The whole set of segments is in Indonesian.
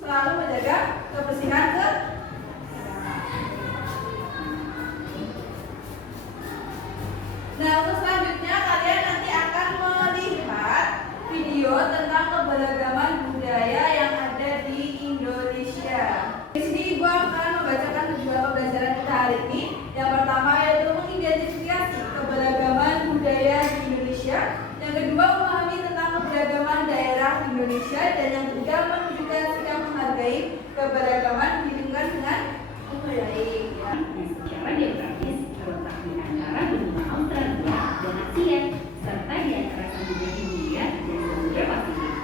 selalu menjaga kebersihan ke. Nah, untuk selanjutnya kalian nanti akan melihat video tentang keberagaman budaya yang ada di Indonesia. Di sini Ibu akan membacakan tujuan pembelajaran kita hari ini. Yang pertama yaitu mengidentifikasi keberagaman budaya di Indonesia. Yang kedua memahami tentang keberagaman daerah di Indonesia. Dan yang ketiga menunjukkan sikap menghargai keberagaman di lingkungan dengan baik. Secara geografis terletak di antara benua Australia dan Asia, serta di antara Samudra Hindia dan Samudra Pasifik.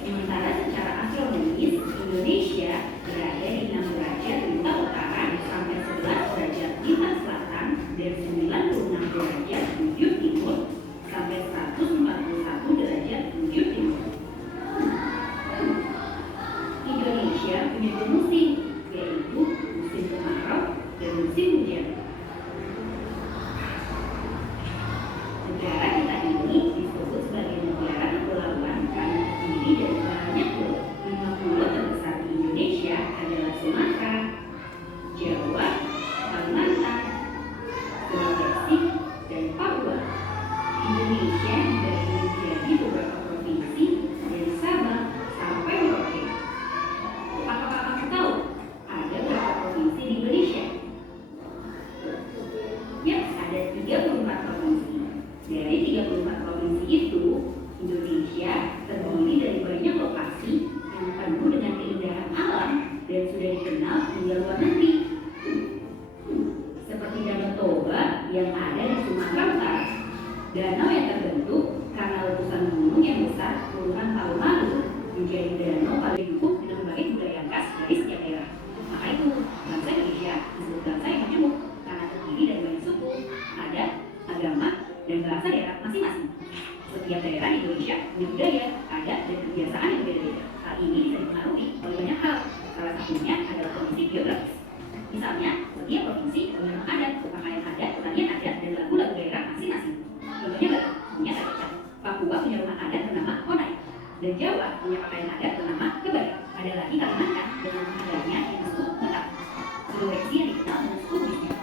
Sementara secara astronomis, Indonesia berada di 6 derajat bintang utara sampai 11 derajat bintang selatan dan 96 derajat bujur timur sampai 141 derajat bujur timur. Indonesia punya dua musim, yaitu musim kemarau dan musim hujan. Negara kita ini disebut sebagai negara kepulauan karena terdiri dari banyak pulau. 5 pulau terbesar di Indonesia adalah Sumatera, Jawa, Kalimantan, Sulawesi, dan Papua. Indonesia dibagi menjadi beberapa provinsi dari Sabang sampai Merauke. Apakah kamu tahu ada berapa provinsi di Indonesia? Ya, ada 34 provinsi. Dari 34 provinsi itu, Indonesia terdiri dari banyak lokasi yang penuh dengan keindahan alam dan sudah dikenal hingga luar negeri. Seperti Danau Toba yang ada di Sumatera Utara. Danau yang terbentuk karena letusan gunung yang besar puluhan tahun lalu menjadi danau paling hidup dengan berbagai budaya khas dari setiap daerah. Maka itu, bangsa Indonesia disebut bangsa yang majemuk karena terdiri dari banyak suku, adat, agama, dan bahasa daerah masing-masing. Setiap daerah di Indonesia punya budaya, adat, dan kebiasaan yang berbeda-beda. Hal ini bisa dipengaruhi oleh banyak hal. Salah satunya adalah kondisi geografis. Misalnya, setiap provinsi punya nama adat, pakaian adat, pertanian adat, dan lagu-lagu daerah masing-masing. Contohnya Batak punya tari cap, Papua punya rumah adat bernama Konai, dan Jawa punya pakaian adat bernama Kebaya. Ada lagi Kalimantan dengan rumah adatnya yang disebut Batak. Sulawesi yang dikenal dengan suku Bumisnya.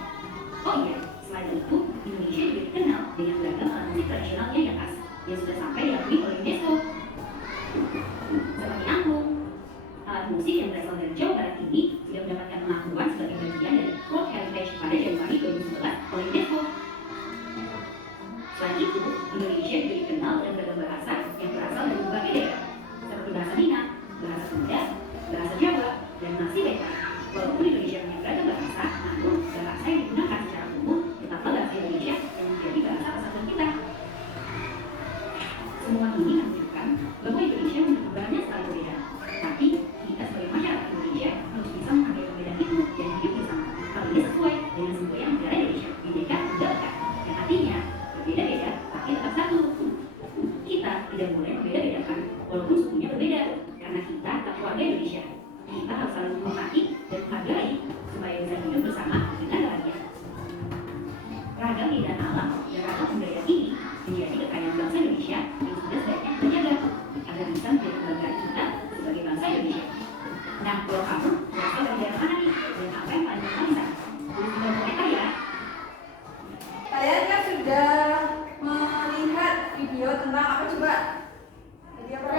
Oh iya, selain itu, Indonesia juga dikenal dengan beragam alat musik tradisionalnya yang khas, yang sudah sampai diakui oleh UNESCO. Seperti angklung, alat musik yang berasal dari Jawa Barat ini sudah mendapatkan pengakuan sebagai bagian dari World Heritage pada Januari 2011 oleh UNESCO. Selain itu, Indonesia juga dikenal dengan beragam bahasa yang berasal dari berbagai daerah, seperti bahasa Minang, bahasa Sunda, bahasa Jawa, dan masih banyak. Walaupun Indonesia punya beragam bahasa, namun bahasa yang digunakan secara umum tetaplah bahasa Indonesia yang menjadi bahasa persatuan kita. Semua ini menunjukkan bahwa Indonesia memiliki banyak sekali perbedaan. Tapi kita sebagai masyarakat Indonesia harus bisa menghargai perbedaan itu dan hidup bersama. Hal ini sesuai dengan semboyan negara Indonesia, Bhinneka Tunggal Ika, yang artinya berbeda-beda tapi tetap satu. Kita tidak boleh membeda-bedakan walaupun sukunya berbeda, karena kita tak keluarga Indonesia. Kita harus saling menghormati dan menghargai supaya bisa hidup bersama dengan bahagia. Ragam keindahan alam dan ragam budaya ini menjadi kekayaan bangsa Indonesia yang sudah sebaiknya kita jaga agar bisa menjadi kebanggaan kita sebagai bangsa Indonesia. Nah, kalau kamu berasal dari daerah mana nih? Dan apa yang paling kamu bisa? Tulis di kolom komentar ya. Kalian kan sudah melihat video tentang apa coba? Tadi apa?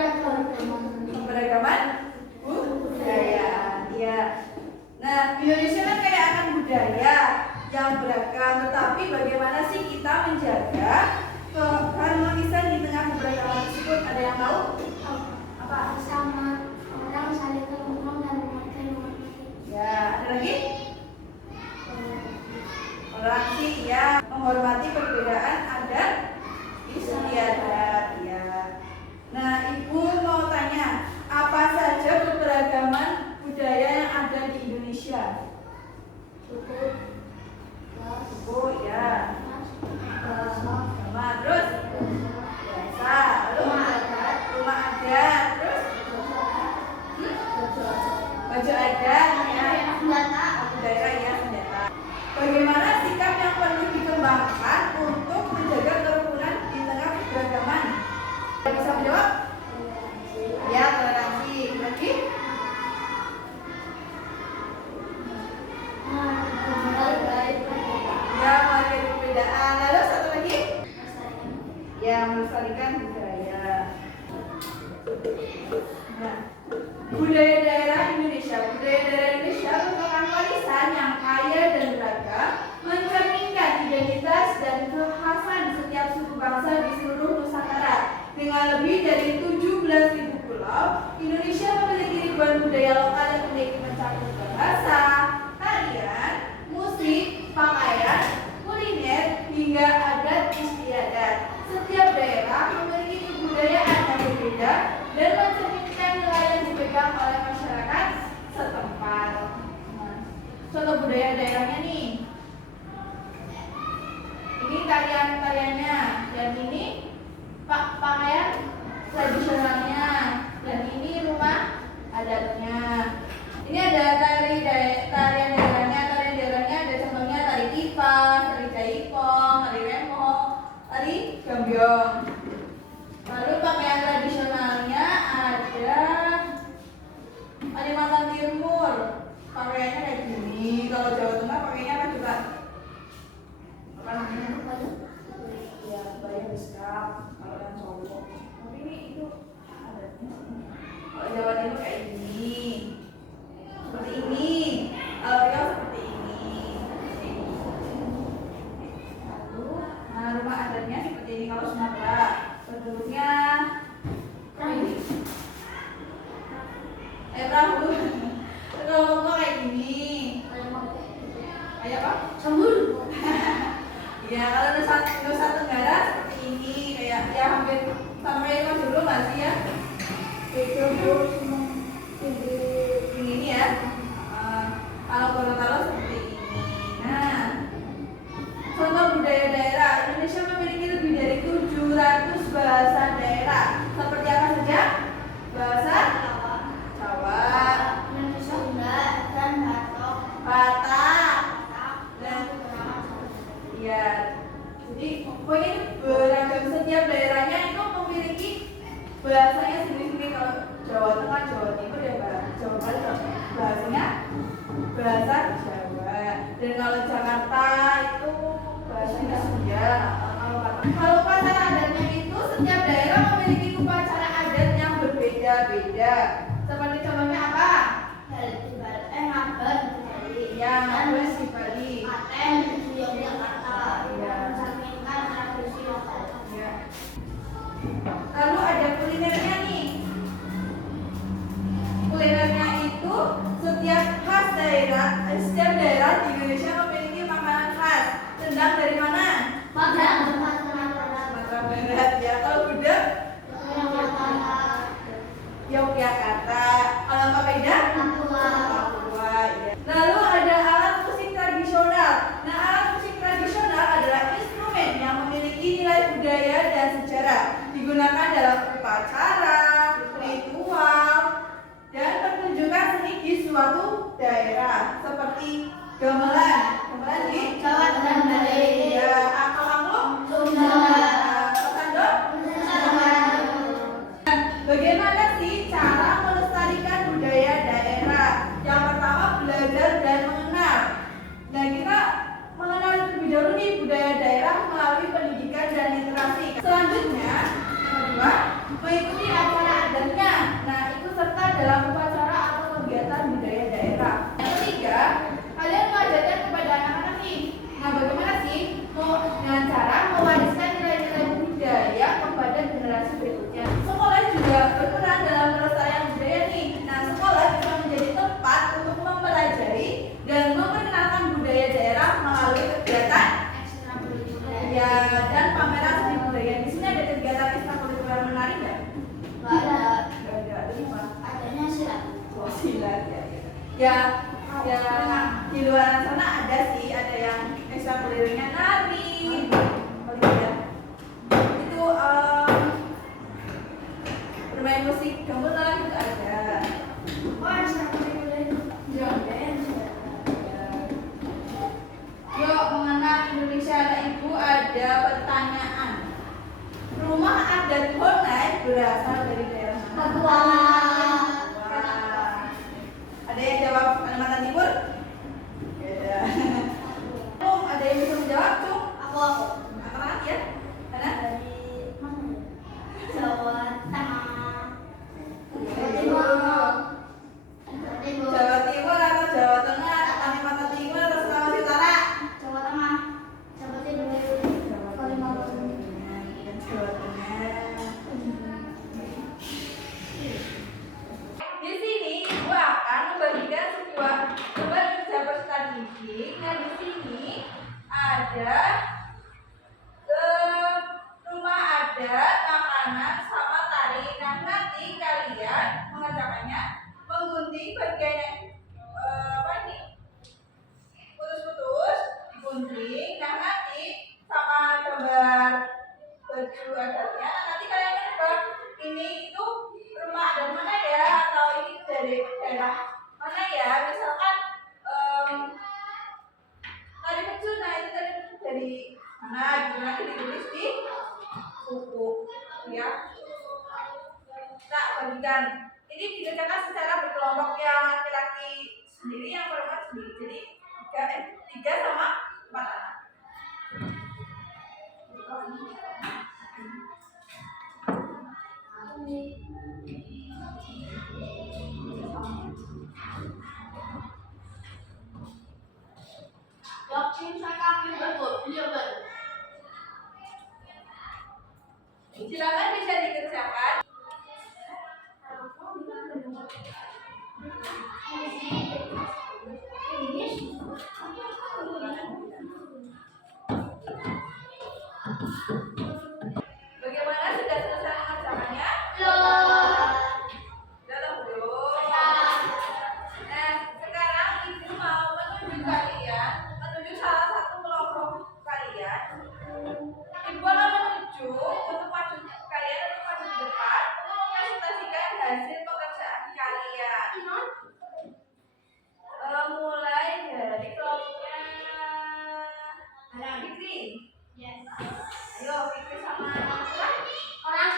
Keberagaman budaya. Ya. Nah, Indonesia kan kayak akan budaya yang beragam, tetapi bagaimana sih kita menjaga keharmonisan di tengah keberagaman tersebut? Ada yang tahu? Apa? Sama orang saling mengenal dan memakai. Ya, ada lagi? Toleransi, ya, menghormati perbedaan adat istiadat, ya. Nah, Ibu mau tanya, apa saja keberagaman budaya yang ada di Indonesia? Suku, ya. Sama, terus bahasa, lalu rumah adat, terus baju adat, ya, budaya, ya, senjata. Bagaimana sikap yang perlu dikembangkan untuk menjaga kerukunan di tengah keberagaman? Bisa menjawab? Ya, toleransi. Lagi? Budaya daerah Indonesia. Budaya daerah Indonesia merupakan warisan yang kaya dan beragam, mencerminkan identitas dan kekhasan setiap suku bangsa di seluruh Nusantara. Dengan lebih dari 17.000 pulau, Indonesia memiliki ribuan budaya lokal yang memiliki mencakup bahasa, tarian, musik, pakaian, kuliner, hingga adat istiadat. Setiap daerah memiliki kebudayaan yang berbeda dan mencerminkan nilai yang dipegang oleh masyarakat setempat. Contoh budaya daerahnya nih. Ini tarian-tariannya, dan ini pakaian tradisionalnya, dan ini rumah adatnya. Ini ada tarian daerahnya ada contohnya tari kipas, tari jaipong, tari remo, tari gambyong. Lalu pakaian tradisionalnya ada Kalimantan Timur, pakaiannya kayak gini. Kalau Jawa Tengah pakainya apa coba? Apa namanya? Ya, bayang beskap. Kalau yang cowok. Tapi ini itu adatnya. Kalau Jawa Timur kayak gini. Seperti ini. Kalau Riau seperti ini. Lalu, nah rumah adatnya seperti ini kalau Sumatera. Bentuknya ini. Perahu. Kalau Lombok kayak gini. Kayak apa? Sambul. Ya, kalau Nusa Tenggara seperti ini, kayak ya hampir sama kayak Mas dulu nggak sih ya? Itu ini ya. Kalau Gorontalo seperti ini. Nah, contoh budaya daerah Indonesia memiliki lebih dari 700 bahasa daerah. Seperti apa saja? Bahasa Jawa, Sunda, dan Batak, dan ya. Jadi pokoknya itu beragam, setiap daerahnya itu memiliki bahasanya sendiri-sendiri. Kalau Jawa Tengah, Jawa Timur ya Jawa Barat bahasanya bahasa Jawa. Dan kalau Jakarta itu bahasanya Sunda. Kalau upacara adatnya itu setiap daerah memiliki upacara adat yang berbeda-beda. Seperti contohnya apa? Ngaben Ya, Ngabes di Bali. Klaten di Yogyakarta. Ya. Mencerminkan tradisi lokal. Ya. Lalu ada kulinernya nih. Kulinernya itu setiap daerah di Indonesia memiliki makanan khas. Tendang dari mana? Padang. Sumatera Barat ya. Kalau gudeg Yogyakarta. Kalau papeda Papua ya. Lalu ada alat musik tradisional. Nah, alat musik tradisional adalah instrumen yang memiliki nilai budaya dan sejarah, digunakan dalam upacara, ritual, dan pertunjukan seni di suatu daerah, seperti gamelan. Gamelan di Jawa dan Bali. ya, angklung Sunda. Sandok. Bagaimana sih cara melestarikan budaya daerah? Yang pertama, belajar dan mengenal. Nah, kita mengenal terlebih dahulu nih budaya daerah melalui pendidikan dan literasi. Selanjutnya, yang kedua, mengikuti acara adatnya. Nah, itu serta dalam upacara atau kegiatan budaya daerah. Yang ketiga, kalian mengajarkan kepada anak-anak nih. Nah, bagaimana sih dengan cara mewariskan nilai-nilai budaya kepada generasi berikutnya? Sekolah juga berperan dalam pelestarian budaya nih. Nah, sekolah bisa menjadi tempat untuk mempelajari dan memperkenalkan budaya daerah melalui kegiatan ya dan pameran seni budaya. Di sini ada kegiatan ekstrakurikuler menarik nggak? Nggak ada. Nggak ada. Ada apa? Adanya silat. Oh, silat ya. Ya, di luar sana ada sih, ada yang ekstrakurikulernya nari. Paling ya. Itu bermain musik gamelan itu ada. Oh, ekstrakurikuler. Yuk mengenal Indonesia. Ada ibu ada pertanyaan. Rumah adat Honai berasal dari daerah mana? Papua. Wah. Ada yang jawab Kalimantan Timur? Beda. Ada yang bisa menjawab, Cung? Aku. Apa ya? Mana? Dari mana? Jawa Tengah. ada ke rumah adat, makanan, sama tari. Nah, nanti kalian mengerjakannya menggunting bagian yang apa ini? Putus-putus, digunting. Nah, nanti sama gambar baju adatnya. Nah, nanti kalian menebak ini itu rumah adat mana ya, atau ini dari daerah mana ya? Misalkan tari kecil, nah itu tari kecil dari mana gitu, nanti ditulis di buku ya. Nah, bagikan ini dikerjakan secara berkelompok, yang laki-laki sendiri, yang perempuan sendiri. Jadi tiga sama 4 anak. Silakan bisa dikerjakan. Bagaimana, sudah selesai mengerjakannya? Belum belum. Nah, sekarang ibu mau menunjuk kalian, menunjuk salah satu kelompok kalian. Ibu akan menunjuk untuk maju kalian, untuk maju ke depan untuk mempresentasikan hasil pekerjaan kalian. Mulai dari kelompoknya Fikri. Ayo, Fikri sama orang.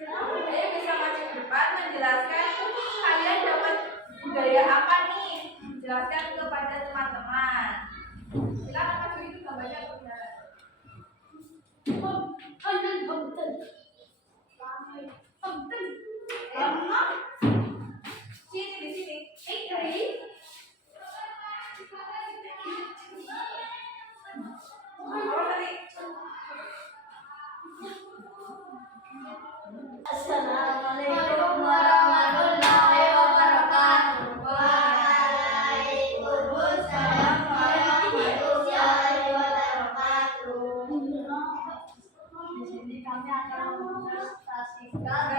Ayo bisa maju ke depan menjelaskan kalian dapat budaya apa nih. Jelaskan kepada teman-teman. Silakan maju, itu gambarnya apa? Sini, di sini. Assalamualaikum warahmatullahi wabarakatuh. Waalaikumsalam warahmatullahi wabarakatuh. Di sini kami akan mempresentasikan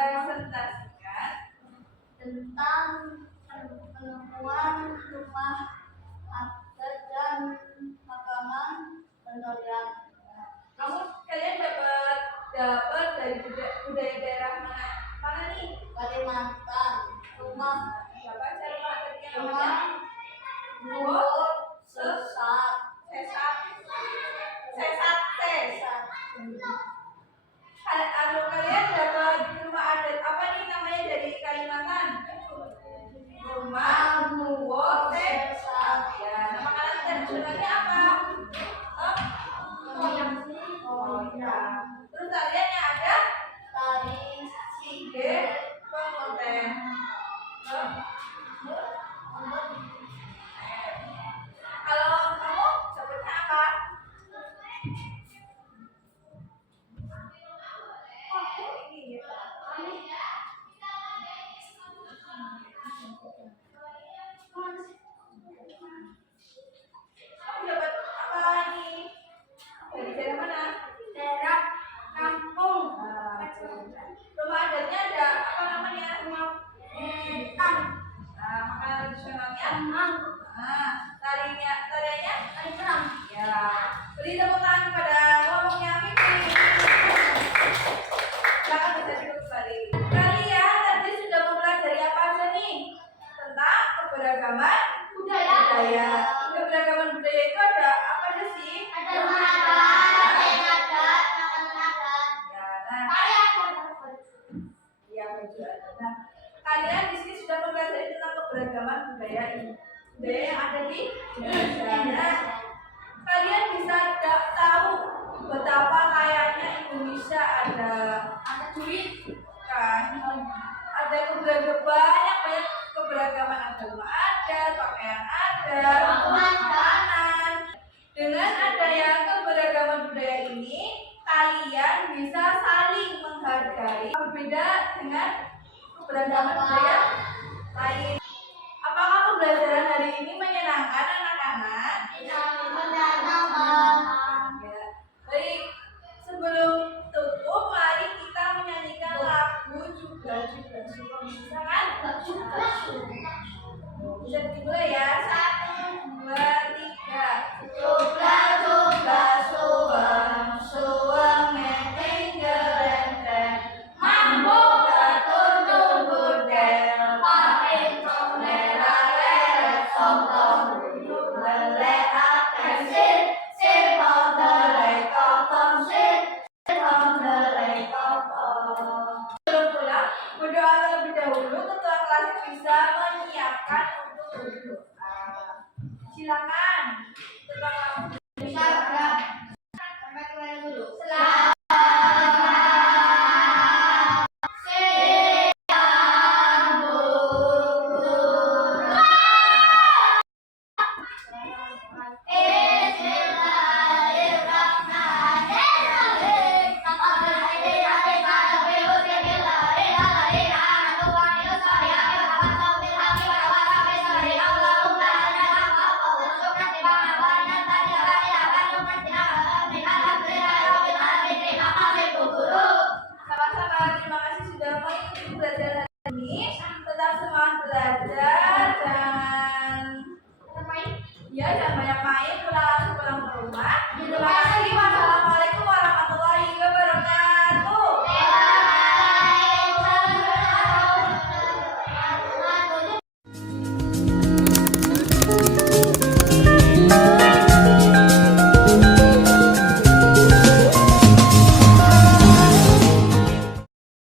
tentang penemuan rumah adat dan makanan pendoyan. Kalian dapat dari budaya daerah mana nih? Kalimantan. Rumah Siapa cara adatnya namanya? rumah mulut sesat. Sesat. Kalian dapat rumah adat apa nih namanya dari Kalimantan? Rumah Muwo Sesat. Ya, nama kalian tradisionalnya apa? Oh ya. Terus tariannya ada Tari Sige, Pengoten. Kalau kamu sebutnya apa? Ini ya. Kamu dapat apa nih? Dari daerah mana? daerah kampung. Rumah adatnya ada apa namanya? Rumah Hitam. makanan tradisionalnya. Emang Tariannya tari perang. ya. Beri tepuk tangan kepada kelompoknya Fikri. Silakan bisa duduk kembali. Kalian tadi sudah mempelajari apa aja nih? Tentang keberagaman budaya. Keberagaman budaya itu ada apa aja sih? Ada rumah adat, ada yang adat, makanan adat. Ya, nah, Tari adat. iya baju adat. Nah, kalian di sini sudah mempelajari tentang keberagaman budaya ini. Budaya yang ada di Indonesia. Nah, kalian bisa tahu betapa kayanya Indonesia, ada Duit. kan, ada banyak keberagaman agama adat, pakaian adat, makanan. Dengan adanya keberagaman budaya ini, kalian bisa saling menghargai. Berbeda dengan keberagaman budaya lain. Apakah pembelajaran hari ini menyenangkan anak-anak? Benar. Bisa dimulai